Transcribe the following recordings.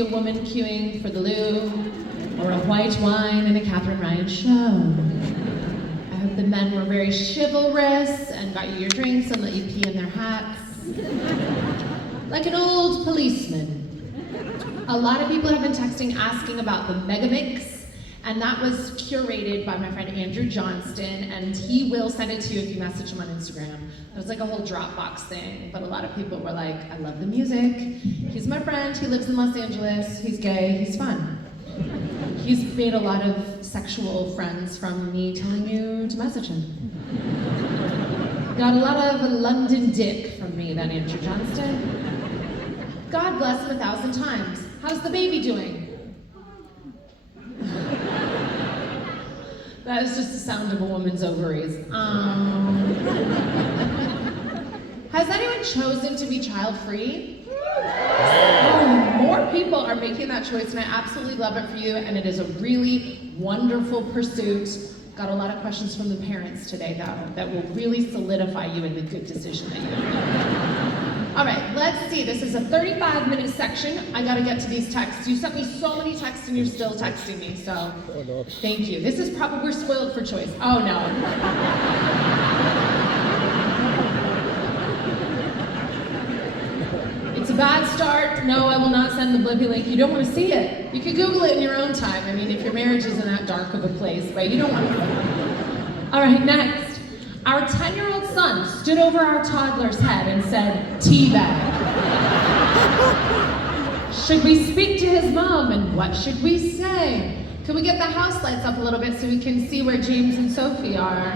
be a woman queuing for the loo, or a white wine in a Catherine Ryan show. I hope the men were very chivalrous and got you your drinks and let you pee in their hats. Like an old policeman. A lot of people have been texting asking about the Megamix, and that was curated by my friend Andrew Johnston, and he will send it to you if you message him on Instagram. It was like a whole Dropbox thing, but a lot of people were like, I love the music. He's my friend, he lives in Los Angeles, he's gay, he's fun. He's made a lot of sexual friends from me telling you to message him. Got a lot of London dick from me, that Andrew Johnston. God bless him 1,000 times. How's the baby doing? That is just the sound of a woman's ovaries. Has anyone chosen to be child-free? Oh, more people are making that choice, and I absolutely love it for you, and it is a really wonderful pursuit. Got a lot of questions from the parents today, though, that will really solidify you in the good decision that you made. All right, let's see. This is a 35-minute section. I gotta get to these texts. You sent me so many texts, and you're still texting me, so thank you. This is probably, we're spoiled for choice. Oh, no. It's a bad start. No, I will not send the Blippi link. You don't want to see it. You can Google it in your own time. I mean, if your marriage is in that dark of a place, right? You don't want to see it. All right, next. Our 10-year-old son stood over our toddler's head and said, teabag. Should we speak to his mom, and what should we say? Can we get the house lights up a little bit so we can see where James and Sophie are?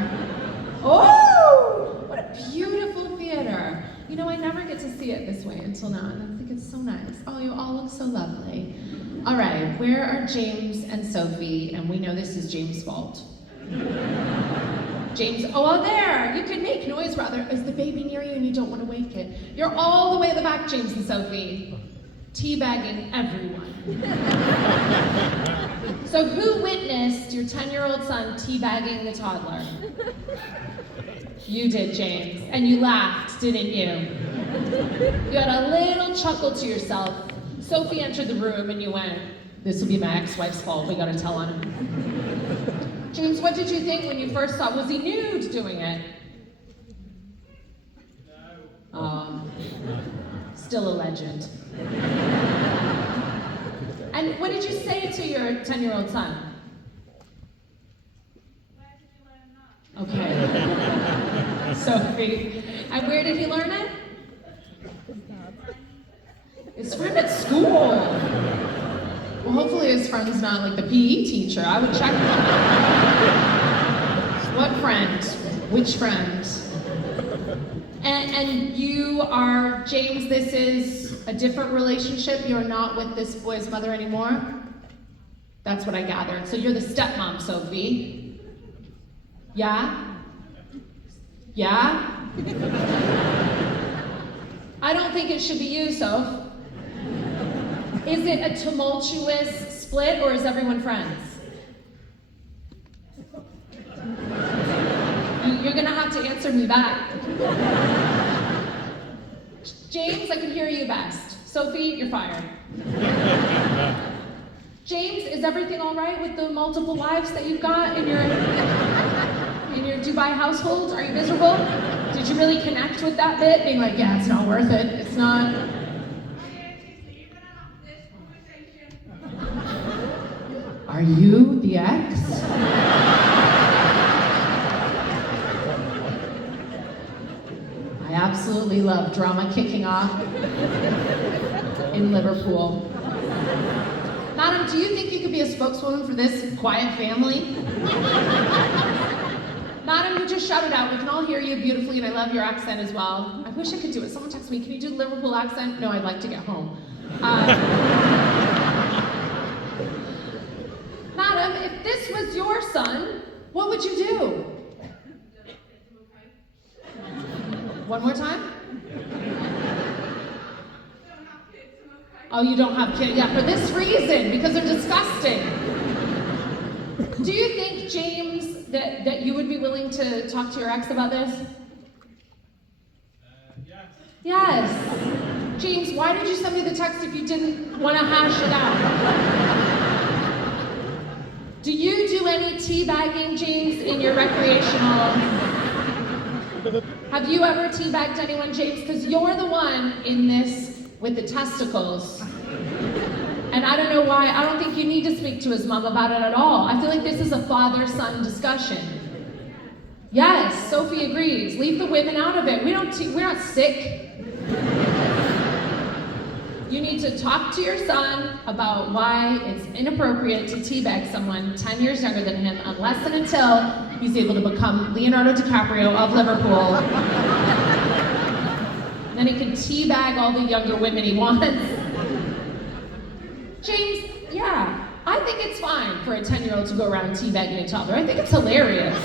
Oh, what a beautiful theater. You know, I never get to see it this way until now, and I think it's so nice. Oh, you all look so lovely. All right, where are James and Sophie? And we know this is James' fault. James, oh, there! You can make noise, rather. Is the baby near you and you don't want to wake it? You're all the way at the back, James and Sophie. Teabagging everyone. So who witnessed your 10-year-old son teabagging the toddler? You did, James. And you laughed, didn't you? You had a little chuckle to yourself. Sophie entered the room and you went, this will be my ex-wife's fault, we gotta tell on him. James, what did you think when you first saw, was he nude doing it? No. Still a legend. And what did you say to your 10-year-old son? Okay. Sophie. And where did he learn it? His friend at school. Well, hopefully his friend's not like the PE teacher. I would check. What friend? Which friend? And you are, James, this is a different relationship. You're not with this boy's mother anymore? That's what I gathered. So you're the stepmom, Sophie. Yeah? Yeah? I don't think it should be you, Soph. Is it a tumultuous split, or is everyone friends? You're gonna have to answer me back. James, I can hear you best. Sophie, you're fired. James, is everything all right with the multiple wives that you've got in your Dubai household? Are you miserable? Did you really connect with that bit? Being like, yeah, it's not worth it. It's not. Are you the ex? I absolutely love drama kicking off in Liverpool. Madam, do you think you could be a spokeswoman for this quiet family? Madam, you just shouted out. We can all hear you beautifully, and I love your accent as well. I wish I could do it. Someone text me, can you do the Liverpool accent? No, I'd like to get home. Madam, if this was your son, what would you do? One more time? Oh, you don't have kids? Yeah, for this reason, because they're disgusting. Do you think, James, that you would be willing to talk to your ex about this? Yes. Yes. James, why did you send me the text if you didn't want to hash it out? Do you do any teabagging, James, in your recreational? Have you ever teabagged anyone, James? Because you're the one in this with the testicles. And I don't know why, I don't think you need to speak to his mom about it at all. I feel like this is a father-son discussion. Yes, Sophie agrees. Leave the women out of it. We're not sick. You need to talk to your son about why it's inappropriate to teabag someone 10 years younger than him unless and until he's able to become Leonardo DiCaprio of Liverpool. Then he can teabag all the younger women he wants. James, yeah, I think it's fine for a 10-year-old to go around teabagging a toddler. I think it's hilarious.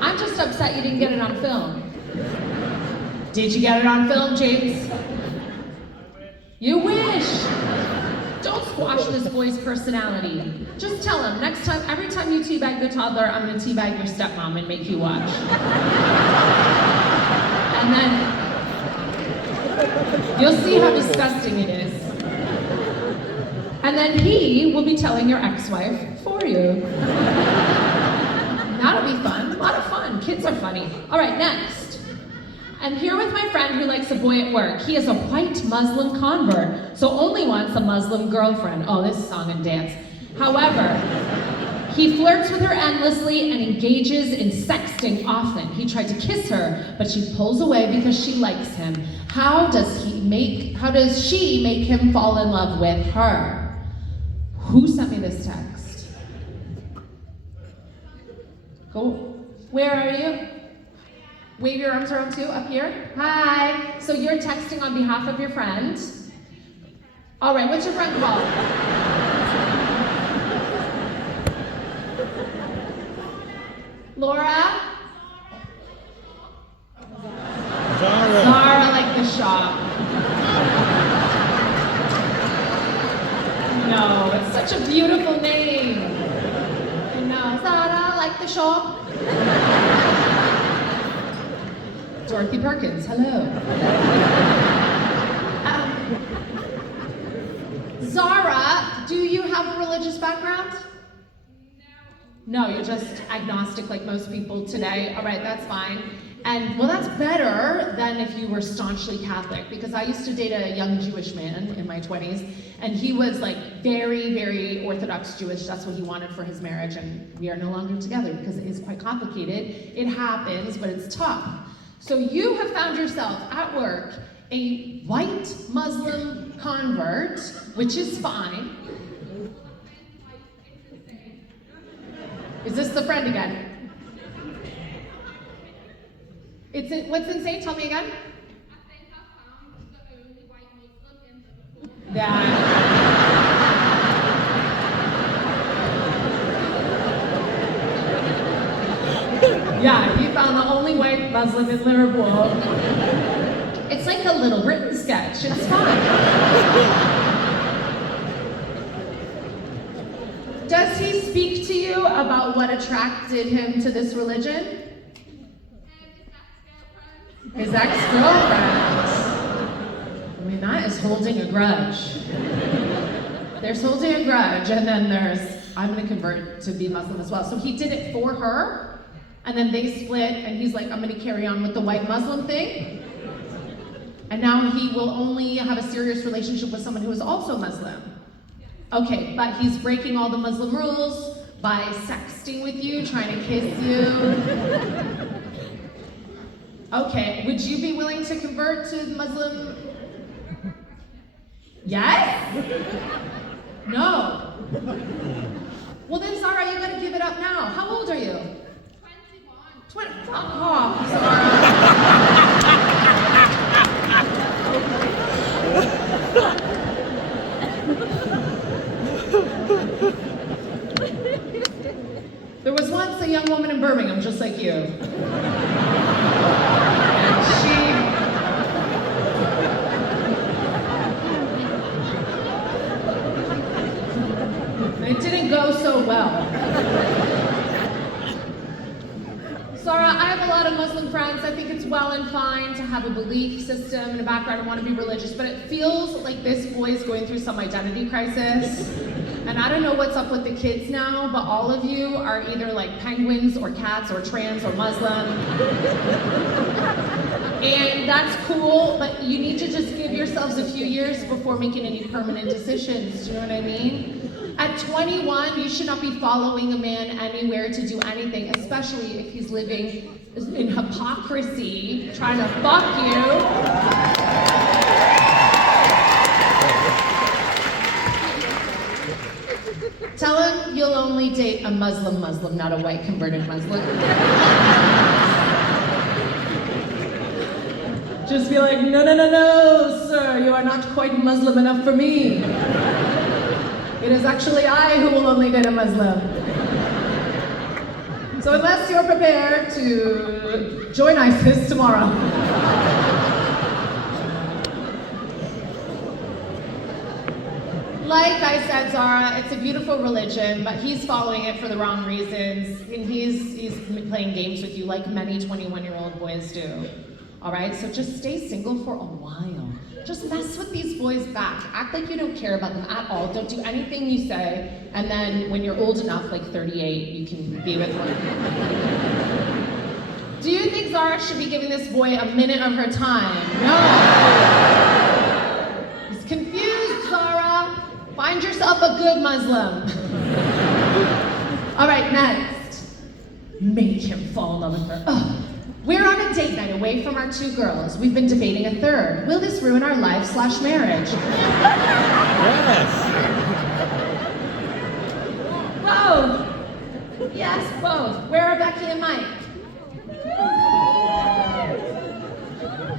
I'm just upset you didn't get it on film. Did you get it on film, James? You wish. Don't squash this boy's personality. Just tell him, next time, every time you teabag the toddler, I'm gonna teabag your stepmom and make you watch. And then, you'll see how disgusting it is. And then he will be telling your ex-wife for you. That'll be fun, a lot of fun. Kids are funny. All right, next. I'm here with my friend who likes a boy at work. He is a white Muslim convert, so only wants a Muslim girlfriend. Oh, this is song and dance. However, he flirts with her endlessly and engages in sexting often. He tried to kiss her, but she pulls away because she likes him. How does she make him fall in love with her? Who sent me this text? Go. Where are you? Wave your arms around too, up here. Hi. So you're texting on behalf of your friend? All right, what's your friend called? Laura? Zara like the shop. No, it's such a beautiful name. I know, Zara like the shop. Dorothy Perkins, hello. Zara, do you have a religious background? No, you're just agnostic like most people today. All right, that's fine. And well, that's better than if you were staunchly Catholic, because I used to date a young Jewish man in my 20s, and he was like very, very Orthodox Jewish. That's what he wanted for his marriage, and we are no longer together because it is quite complicated. It happens, but it's tough. So you have found yourself at work a white Muslim convert, which is fine. Is this the friend again? What's insane? Tell me again. I think I found the only white Muslim in Liverpool. Yeah, you found the only white Muslim in Liverpool. It's like a Little Britain sketch. It's fun. Does he speak to you about what attracted him to this religion? His ex-girlfriend. I mean, that is holding a grudge. There's holding a grudge, and then there's, I'm gonna convert to be Muslim as well. So he did it for her, and then they split, and he's like, I'm gonna carry on with the white Muslim thing. And now he will only have a serious relationship with someone who is also Muslim. Okay, but he's breaking all the Muslim rules by sexting with you, trying to kiss you. Okay, would you be willing to convert to Muslim? Yes? No. Well then, Zara, you gotta give it up now. How old are you? 21. Fuck off, Zara. There was once a young woman in Birmingham just like you. And it didn't go so well. Zara, I have have a lot of Muslim friends. I think it's well and fine to have a belief system and a background and want to be religious, but it feels like this boy is going through some identity crisis. And I don't know what's up with the kids now, but all of you are either like penguins or cats or trans or Muslim. And that's cool, but you need to just give yourselves a few years before making any permanent decisions. Do you know what I mean? At 21, you should not be following a man anywhere to do anything, especially if he's living in hypocrisy, trying to fuck you. Tell him you'll only date a Muslim, not a white converted Muslim. Just be like, no, sir, you are not quite Muslim enough for me. It is actually I who will only date a Muslim. So unless you're prepared to join ISIS tomorrow. Like I said, Zara, it's a beautiful religion, but he's following it for the wrong reasons. And he's playing games with you like many 21-year-old boys do. All right, so just stay single for a while. Just mess with these boys back. Act like you don't care about them at all. Don't do anything you say. And then when you're old enough, like 38, you can be with one. Do you think Zara should be giving this boy a minute of her time? No. He's confused, Zara. Find yourself a good Muslim. All right, next. Make him fall in love with her. Ugh. We're on a date night away from our 2 girls. We've been debating a third. Will this ruin our life/marriage? Yes. Both. Yes, both. Where are Becky and Mike?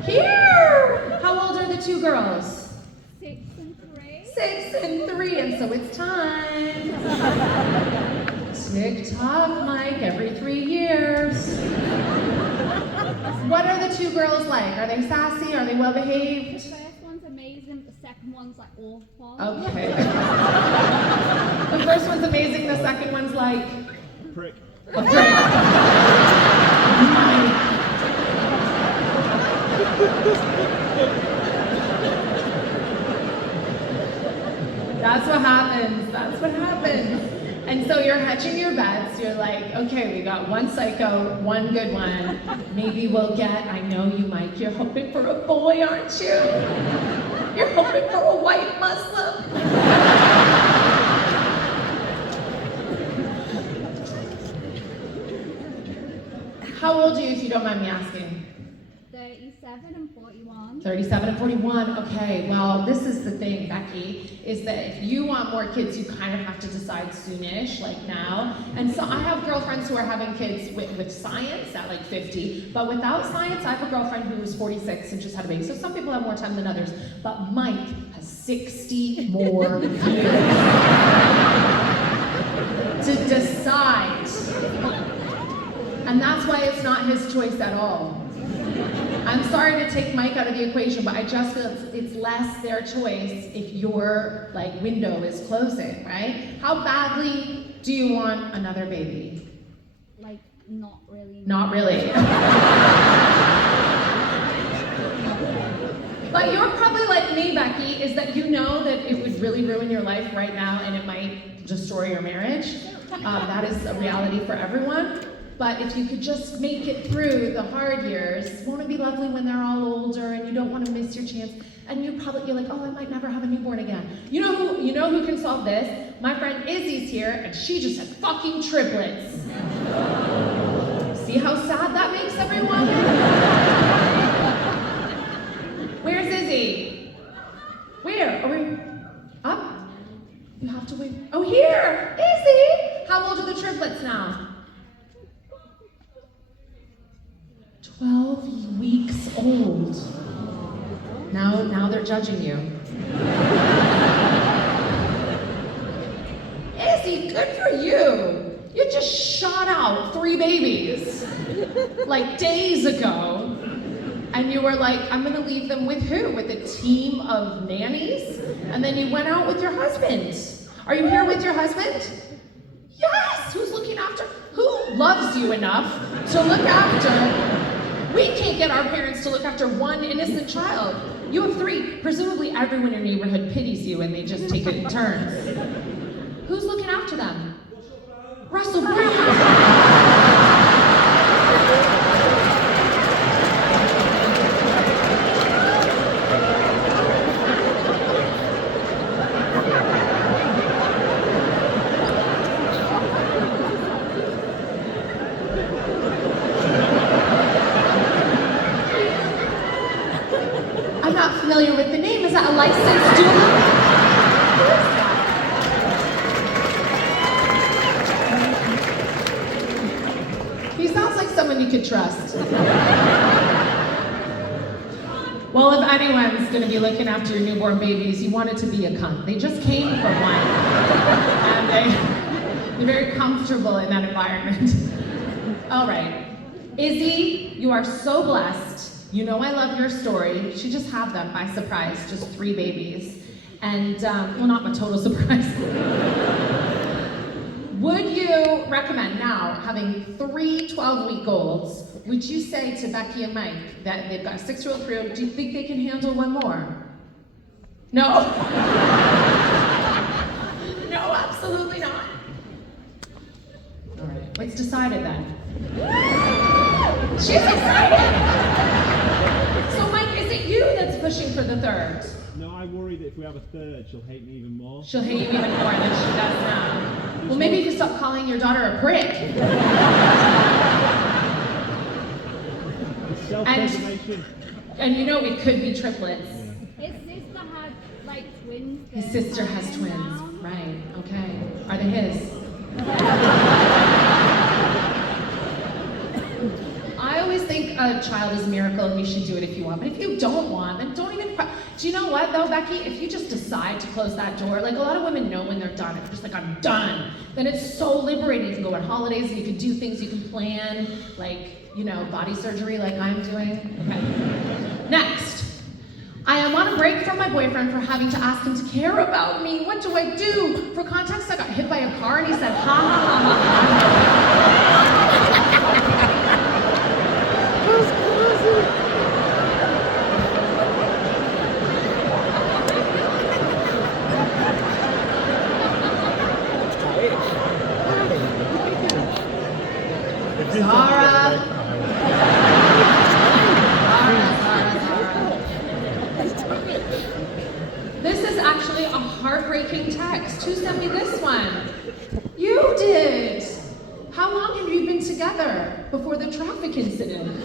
Here. How old are the 2 girls? 6 and 3. 6 and 3, and so it's time. Tick-tock, Mike, every 3 years. What are the 2 girls like? Are they sassy? Are they well The behaved? first one's amazing, the second one's like awful. Okay. The first one's amazing, the second one's like Prick. a prick. That's what happens. That's what happens. And so you're hedging your bets. You're like, okay, we got 1 psycho, 1 good one. Maybe we'll get, I know you, Mike, you're hoping for a boy, aren't you? You're hoping for a white Muslim. How old are you, if you don't mind me asking? 37 and 41. 37 and 41, okay. Well, this is the thing, Becky, is that if you want more kids, you kind of have to decide soonish, like now. And so I have girlfriends who are having kids with science at like 50, but without science, I have a girlfriend who is 46 and just had a baby. So some people have more time than others, but Mike has 60 more years to decide. And that's why it's not his choice at all. I'm sorry to take Mike out of the equation, but I just feel it's less their choice if your like window is closing, right? How badly do you want another baby? Like, not really. Not really. But you're probably like me, Becky, is that you know that it would really ruin your life right now and it might destroy your marriage. That is a reality for everyone. But if you could just make it through the hard years, won't it be lovely when they're all older and you don't want to miss your chance? And you're like, oh, I might never have a newborn again. You know who can solve this? My friend Izzy's here, and she just had fucking triplets. See how sad that makes everyone? Where's Izzy? Where? Are we up? You have to wait. Oh, here! Izzy! How old are the triplets now? 12 weeks old. Now they're judging you. Izzy, good for you. You just shot out 3 babies like days ago. And you were like, I'm gonna leave them with who? With a team of nannies? And then you went out with your husband. Are you here with your husband? Yes! Who's looking after? Who loves you enough to look after? We can't get our parents to look after one innocent child. You have 3. Presumably everyone in your neighborhood pities you and they just take it in turns. Who's looking after them? Russell Brand! I'm not familiar with the name. Is that a licensed doula? He sounds like someone you could trust. Well, if anyone's gonna be looking after your newborn babies, you want it to be a cunt. They just came from one. And they're very comfortable in that environment. All right. Izzy, you are so blessed. You know I love your story. She just had them by surprise, just 3 babies. And, well, not a total surprise. Would you recommend now having 3 12-week-olds? Would you say to Becky and Mike that they've got a 6-year-old, 3-year-old, do you think they can handle one more? No? No, absolutely not. All right, it's decided then. She's excited! So Mike, is it you that's pushing for the 3rd? No, I worry that if we have a 3rd, she'll hate me even more. She'll hate you even more than she does now. Well, maybe if you stop calling your daughter a prick. It's self-preservation. And you know it could be triplets. His sister had like twins. His sister has twins. Right, okay. Are they his? I always think a child is a miracle and you should do it if you want. But if you don't want, then don't even. Do you know what though, Becky? If you just decide to close that door, like a lot of women know when they're done. If they're just like, I'm done, then it's so liberating. You can go on holidays and you can do things, you can plan, like, you know, body surgery like I'm doing. Okay. Next. I am on a break from my boyfriend for having to ask him to care about me. What do I do? For context, I got hit by a car and he said, ha ha ha ha. Zara. This is actually a heartbreaking text. Who sent me this one? You did. How long have you been together before the traffic incident?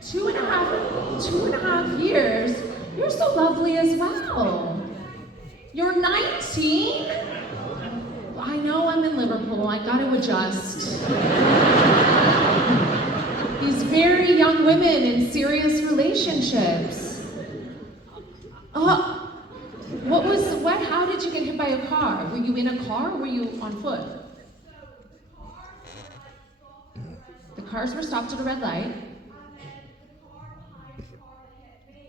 2.5 years? You're so lovely as well. You're 19? I know I'm in Liverpool, I gotta adjust. These very young women in serious relationships. How did you get hit by a car? Were you in a car or were you on foot? The cars were stopped at a red light.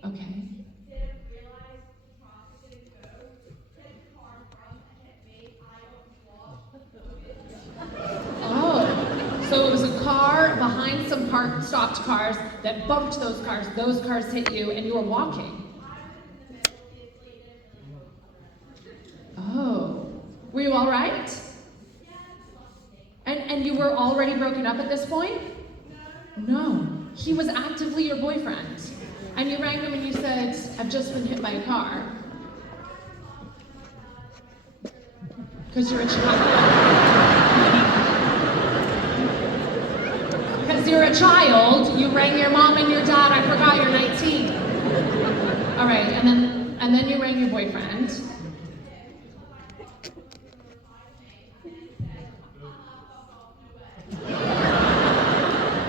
Okay. Oh, so it was a car behind some stopped cars that bumped those cars hit you, and you were walking. Oh, were you all right? And you were already broken up at this point? No, he was actively your boyfriend. And you rang him and you said, I've just been hit by a car. Because you're a child. Because you're a child, you rang your mom and your dad, I forgot you're 19. All right, and then you rang your boyfriend.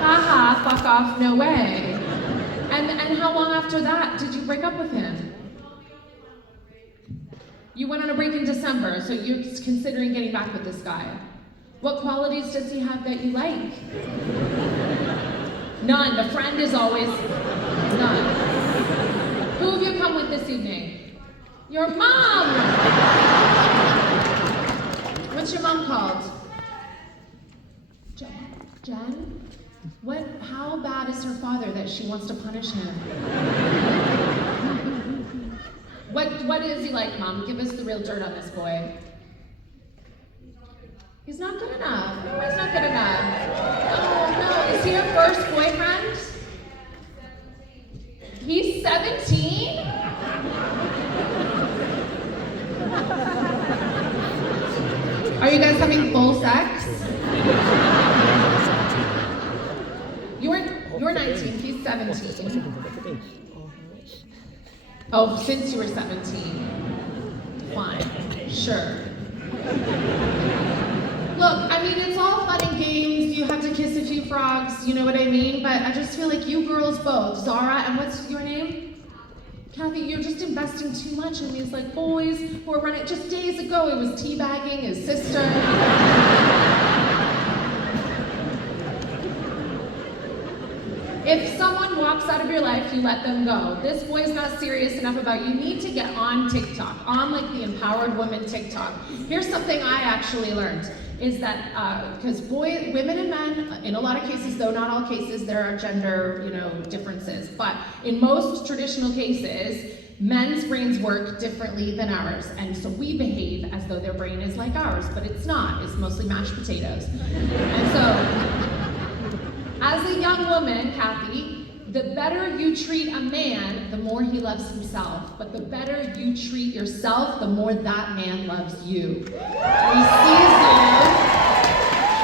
Haha, fuck off, no way. And how long after that did you break up with him? You went on a break in December, so you're considering getting back with this guy. What qualities does he have that you like? None. The friend is always none. Who have you come with this evening? Your mom! What's your mom called? Jen? How bad is her father that she wants to punish him? What is he like, Mom? Give us the real dirt on this boy. He's not good enough. Oh, he's not good enough. Oh no, is he your first boyfriend? He's 17? Are you guys having full sex? You're 19, he's 17. Oh, since you were 17. Fine, sure. Look, I mean, it's all fun and games. You have to kiss a few frogs, you know what I mean? But I just feel like you girls both, Zara, and what's your name? Kathy, you're just investing too much in these like boys who are running. Just days ago, he was teabagging his sister. If someone walks out of your life, you let them go. This boy's not serious enough about you. You need to get on TikTok, on like the Empowered Women TikTok. Here's something I actually learned, is that, because women and men, in a lot of cases, though not all cases, there are gender, differences. But in most traditional cases, men's brains work differently than ours. And so we behave as though their brain is like ours, but it's not. It's mostly mashed potatoes. And so, as a young woman, Kathy, the better you treat a man, the more he loves himself. But the better you treat yourself, the more that man loves you. He sees you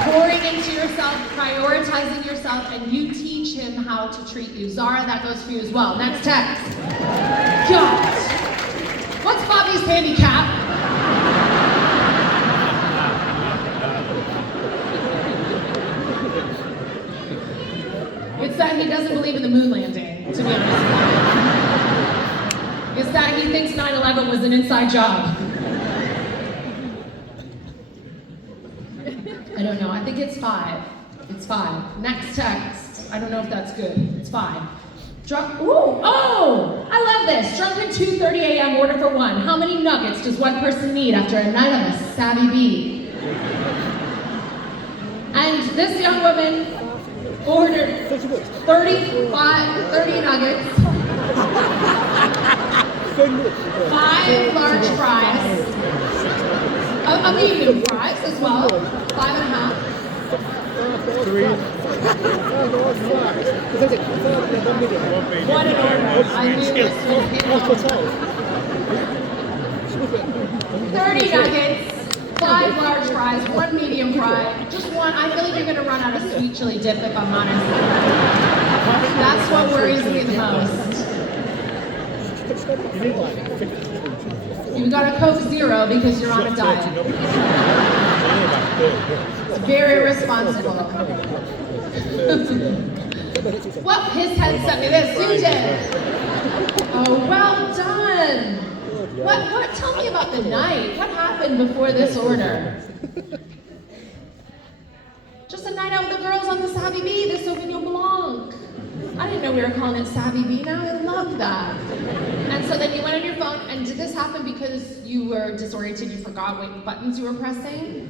pouring into yourself, prioritizing yourself, and you teach him how to treat you. Zara, that goes for you as well. Next text. God. What's Bobby's handicap? It's that he doesn't believe in the moon landing, to be honest. It's that he thinks 9/11 was an inside job. I don't know, I think it's 5. It's 5. Next text. I don't know if that's good. It's 5. Drunk, I love this. Drunk at 2:30 a.m., order for 1. How many nuggets does one person need after a night on a Savvy Bee? And this young woman ordered 30 nuggets, 5 large fries, a medium fries as well, 5.5. 3. What an order. I knew this would hit home. 30 nuggets, 5 large fries, 1 medium fry, just 1. I feel like you're gonna run out of sweet chili dip if I'm honest. That's what worries me the most. You got a Coke Zero because you're on a diet. It's very responsible. Well, his head sent me this. You did. Oh, well done. What? Tell me about the night. What happened before this order? Just a night out with the girls on the Savvy Bee, the Sauvignon Blanc. I didn't know we were calling it Savvy Bee now. I love that. And so then you went on your phone, and did this happen because you were disoriented, you forgot what buttons you were pressing?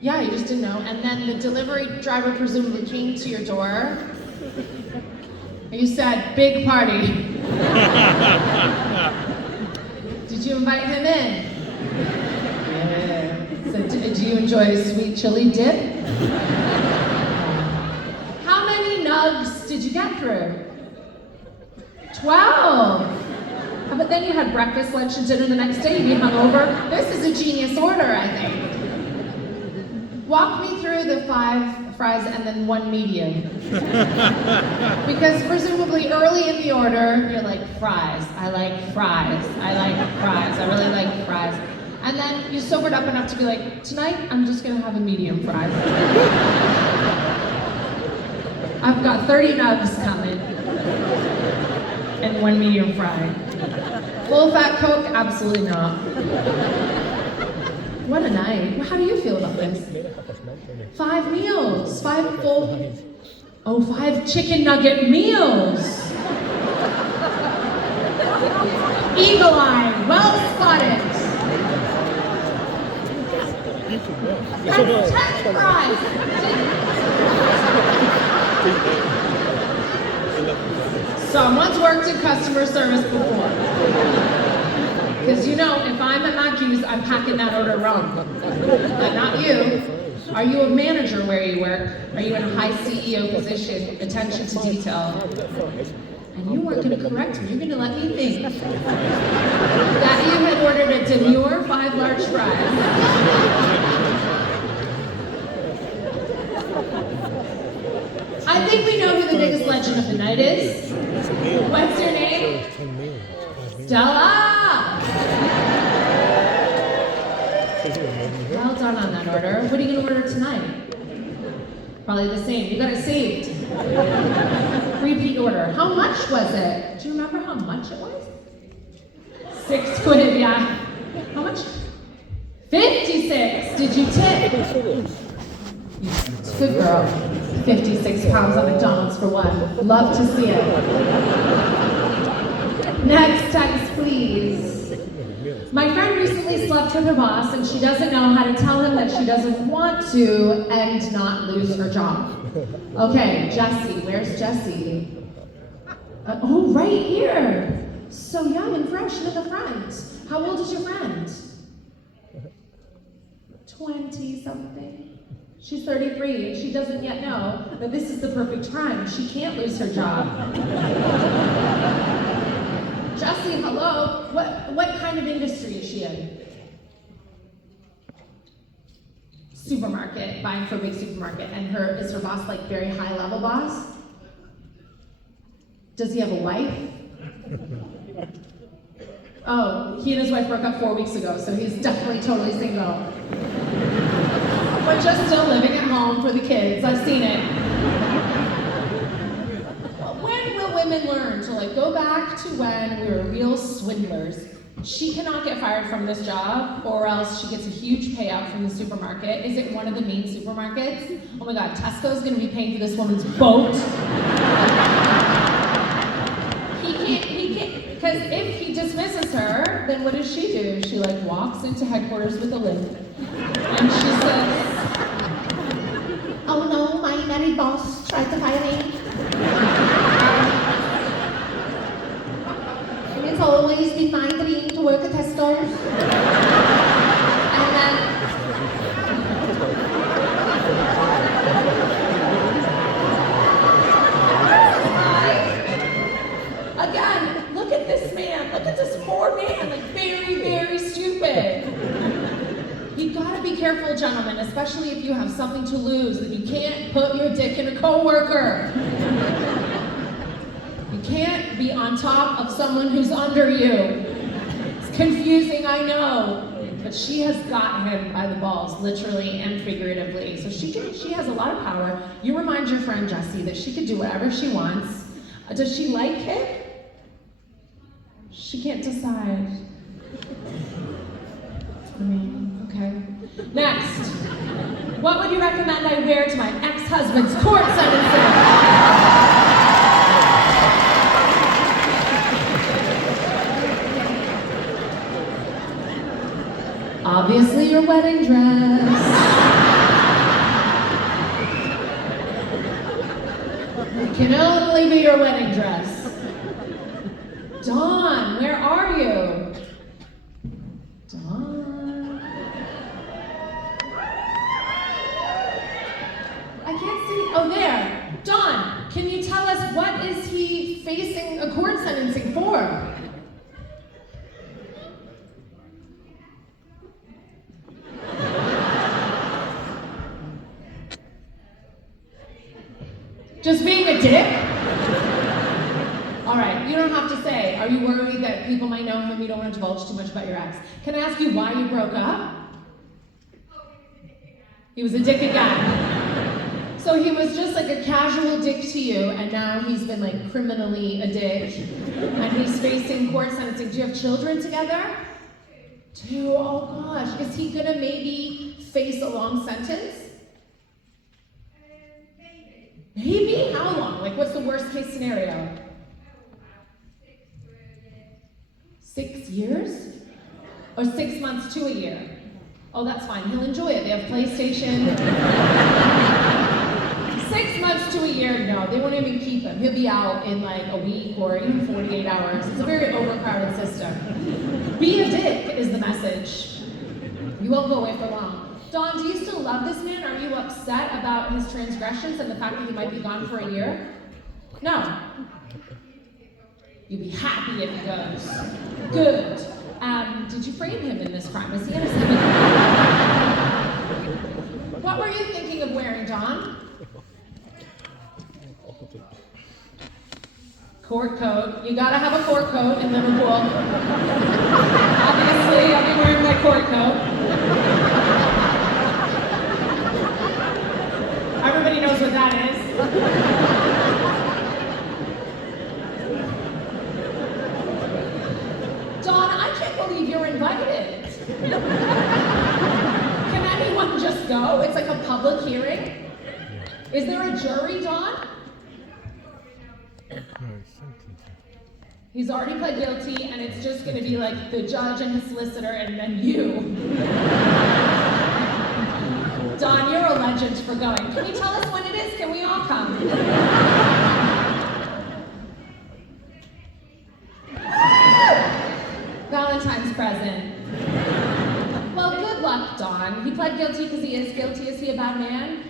Yeah, you just didn't know. And then the delivery driver presumably came to your door. And you said, big party. Did you invite him in? Yeah. So do you enjoy sweet chili dip? How many nugs did you get through? 12. But then you had breakfast, lunch, and dinner the next day. You'd be hungover. This is a genius order, I think. Walk me through the 5 fries and then 1 medium. Because presumably early in the order, you're like, fries. I like fries. I like fries. I really like fries. And then you sobered up enough to be like, tonight I'm just gonna have a medium fry. I've got 30 nugs coming. And 1 medium fry. Full fat Coke? Absolutely not. What a night. How do you feel about this? 5 meals. 5 full. Oh, 5 chicken nugget meals. Eagle eye. Well spotted. That's 10 fries. Someone's worked in customer service before. Because you know, if I'm at Mackey's, I'm packing that order wrong. But not you. Are you a manager where you work? Are you in a high CEO position, attention to detail? And you weren't going to correct me, you're going to let me think. That you had ordered a demure 5 large fries. I think we know who the biggest legend of the night is. What's your name? Stella! Well done on that order. What are you going to order tonight? Probably the same. You got it saved. Repeat order. How much was it? Do you remember how much it was? 6 quid, yeah. How much? 56. Did you tip? Good girl. 56 pounds on McDonald's for one. Love to see it. Next text, please. My friend recently slept with her boss and she doesn't know how to tell him that she doesn't want to and not lose her job. Okay, Jessie, where's Jessie? Oh, right here. So young and fresh and in the front. How old is your friend? 20-something. She's 33 and she doesn't yet know that this is the perfect time. She can't lose her job. Jessie, hello. What kind of industry is she in? Supermarket, buying for a big supermarket. And is her boss like very high level boss? Does he have a wife? Oh, he and his wife broke up 4 weeks ago, so he's definitely totally single. But just still living at home for the kids. I've seen it. When will women learn to go back to when we were real swindlers? She cannot get fired from this job, or else she gets a huge payout from the supermarket. Is it one of the main supermarkets? Oh my God, Tesco's gonna be paying for this woman's boat. He can't, because if he dismisses her, then what does she do? She walks into headquarters with a limp, and she says, "Oh no, my married boss tried to fire me. And it's always been my dream to work at Tesco's." And then again, look at this man. Look at this poor man. Very, very stupid. You gotta be careful, gentlemen, especially if you have something to lose, that you can't put your dick in a coworker. You can't be on top of someone who's under you. It's confusing, I know. But she has got him by the balls, literally and figuratively. So she has a lot of power. You remind your friend Jessie that she can do whatever she wants. Does she like him? She can't decide. Okay. Next. What would you recommend I wear to my ex-husband's court sentencing? Obviously your wedding dress. It can only be your wedding dress. Dawn, where are you? Dawn. I can't see. Oh, there. Dawn, can you tell us what is he facing a court sentencing for? Just being a dick? All right, you don't have to say. Are you worried that people might know him? You don't want to divulge too much about your ex. Can I ask you why you broke up? He was a dick again. So he was just a casual dick to you, and now he's been criminally a dick, and he's facing court sentencing. Do you have children together? 2. Oh gosh, is he gonna maybe face a long sentence? Maybe? How long? What's the worst case scenario? 6 years? Or 6 months to a year? Oh, that's fine. He'll enjoy it. They have PlayStation. 6 months to a year, no, they won't even keep him. He'll be out in like a week or even 48 hours. It's a very overcrowded system. Be a dick is the message. You won't go away for long. Dawn, do you still love this man? Are you upset about his transgressions and the fact that he might be gone for a year? No. You'd be happy if he goes. Good. Did you frame him in this crime? Is he innocent? What were you thinking of wearing, Dawn? Court coat. You gotta have a court coat in Liverpool. Obviously, I'll be wearing my court coat. Everybody knows what that is. Dawn, I can't believe you're invited. Can anyone just go? It's like a public hearing. Is there a jury, Dawn? He's already pled guilty, and it's just going to be like the judge and his solicitor, and then you. Dawn, you're a legend for going. Can you tell us when it is? Can we all come? Valentine's present. Well, good luck, Dawn. He pled guilty because he is guilty. Is he a bad man?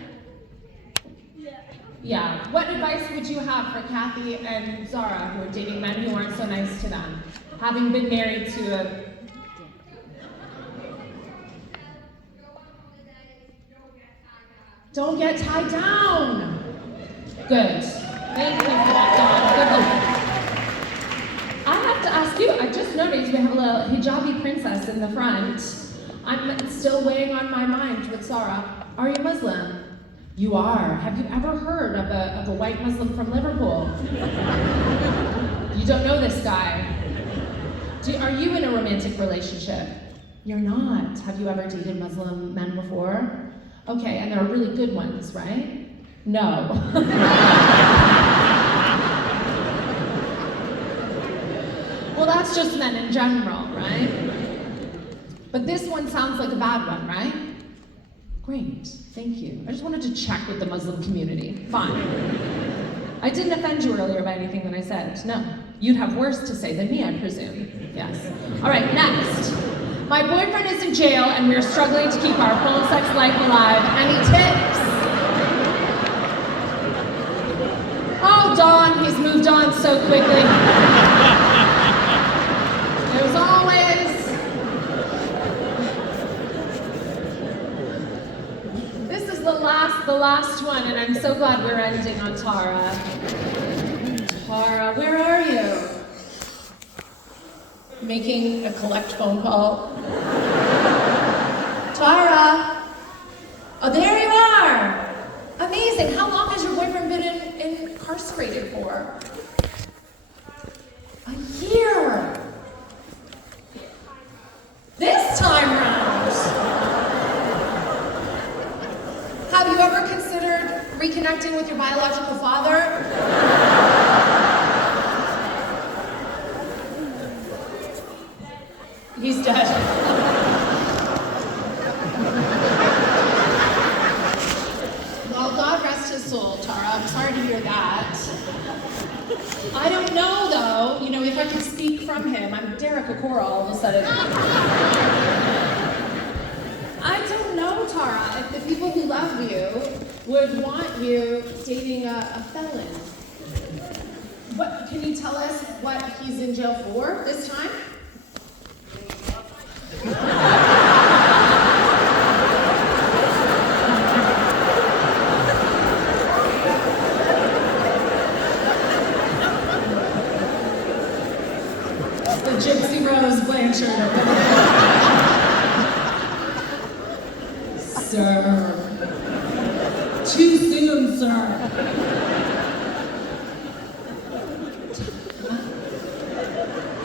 Yeah. What advice would you have for Kathy and Zara, who are dating men who aren't so nice to them? Having been married to a... Don't get tied down. Good. Thank you for that, Dawn. Good luck. I have to ask you, I just noticed we have a little hijabi princess in the front. I'm still weighing on my mind with Zara. Are you Muslim? You are. Have you ever heard of a white Muslim from Liverpool? You don't know this guy. Are you in a romantic relationship? You're not. Have you ever dated Muslim men before? Okay, and there are really good ones, right? No. Well, that's just men in general, right? But this one sounds like a bad one, right? Great, thank you. I just wanted to check with the Muslim community. Fine. I didn't offend you earlier by anything that I said. No. You'd have worse to say than me, I presume. Yes. All right, next. My boyfriend is in jail and we're struggling to keep our phone sex life alive. Any tips? Oh, Dawn, he's moved on so quickly. There's always... This is the last one, and I'm so glad we're ending on Tara. Tara, where are you? Making a collect phone call. Tara! Oh, there you are! Amazing. How long has your boyfriend been incarcerated for? A year! This time round! Have you ever considered reconnecting with your biological father? He's dead. Well, God rest his soul, Tara. I'm sorry to hear that. I don't know, though, if I can speak from him. I'm Derek Okora all of a sudden. I don't know, Tara, if the people who love you would want you dating a felon. What, can you tell us what he's in jail for this time? The Gypsy Rose Blanchard. Sir. Too soon, sir.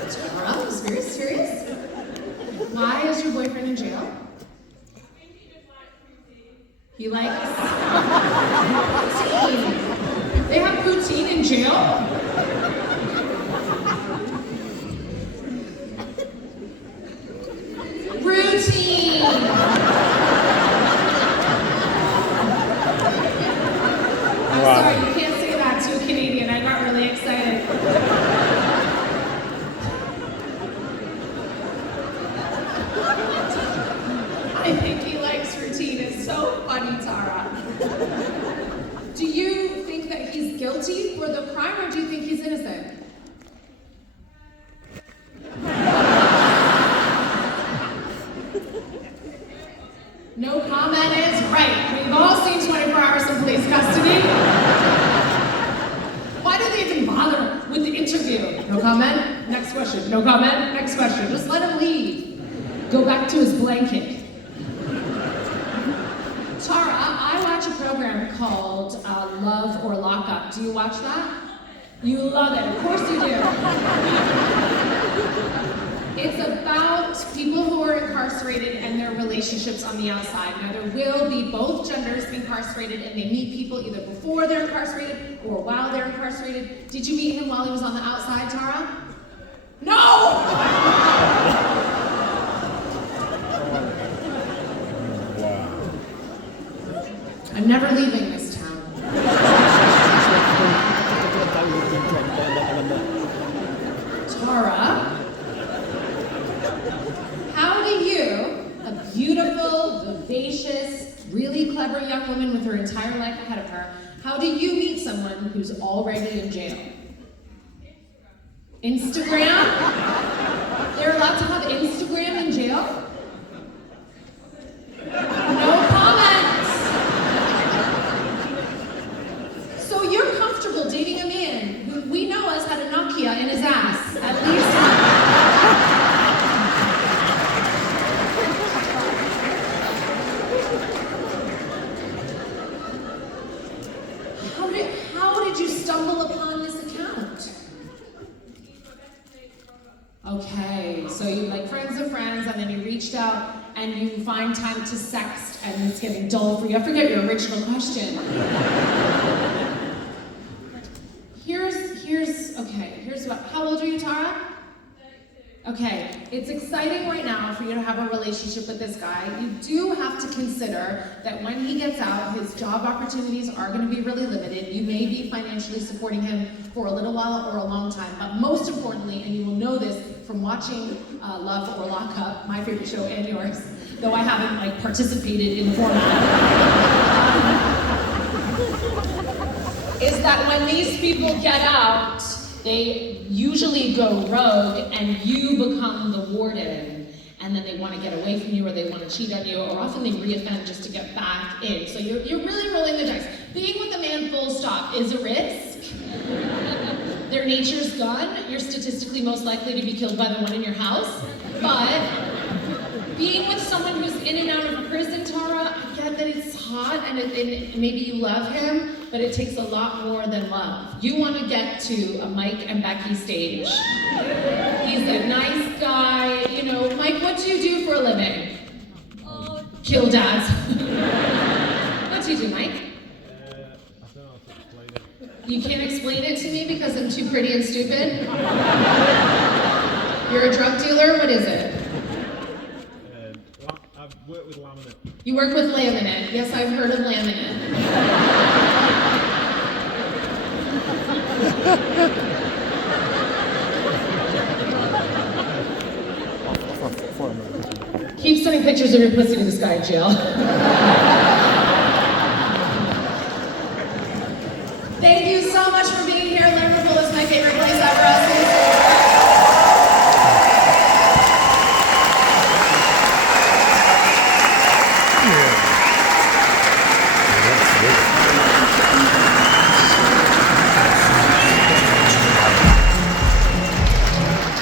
Tara, is very serious? Why is your boyfriend in jail? He likes poutine. They have poutine in jail? Routine. guilty for the crime, or do you think he's innocent? No comment is right. We've all seen 24 hours in police custody. Why do they even bother with the interview? No comment? Next question. No comment? Next question. Just let him leave. Go back to his blanket. Tara, I watch a program called Love or Lockup. Do you watch that? You love it. Of course you do. It's about people who are incarcerated and their relationships on the outside. Now, there will be both genders incarcerated, and they meet people either before they're incarcerated or while they're incarcerated. Did you meet him while he was on the outside, Tara? No! I'm never leaving this town. Tara, how do you, a beautiful, vivacious, really clever young woman with her entire life ahead of her, how do you meet someone who's already in jail? Instagram? They're allowed to have Instagram in jail? No comment. So you're comfortable dating a man who we know has had a Nokia in his ass at least. How did you stumble upon this account? Okay, so you like friends of friends, and then you reached out and you find time to sext, and it's getting dull for you. I forget your original question. Here's what, how old are you, Tara? Okay, it's exciting right now for you to have a relationship with this guy. You do have to consider that when he gets out, his job opportunities are going to be really limited. You may be financially supporting him for a little while or a long time, but most importantly, and you will know this from watching Love or Lockup, my favorite show and yours, though I haven't like participated in the format, is that when these people get out, they usually go rogue and you become the warden, and then they want to get away from you, or they want to cheat on you, or often they reoffend just to get back in. So you're really rolling the dice. Being with a man full stop is a risk. Their nature's gun, you're statistically most likely to be killed by the one in your house. But being with someone who's in and out of prison, Tara, I get that it's hot and maybe you love him, but it takes a lot more than love. You want to get to a Mike and Becky stage. He's a nice guy. You know, Mike, what do you do for a living? Kill dads. What do you do, Mike? I don't know how to explain it. You can't explain it to me because I'm too pretty and stupid? You're a drug dealer? What is it? I've worked with laminate. You work with laminate. Yes, I've heard of laminate. Keep sending pictures of your pussy to this guy in jail. Thank you so much for being here. Liverpool is my favorite place ever.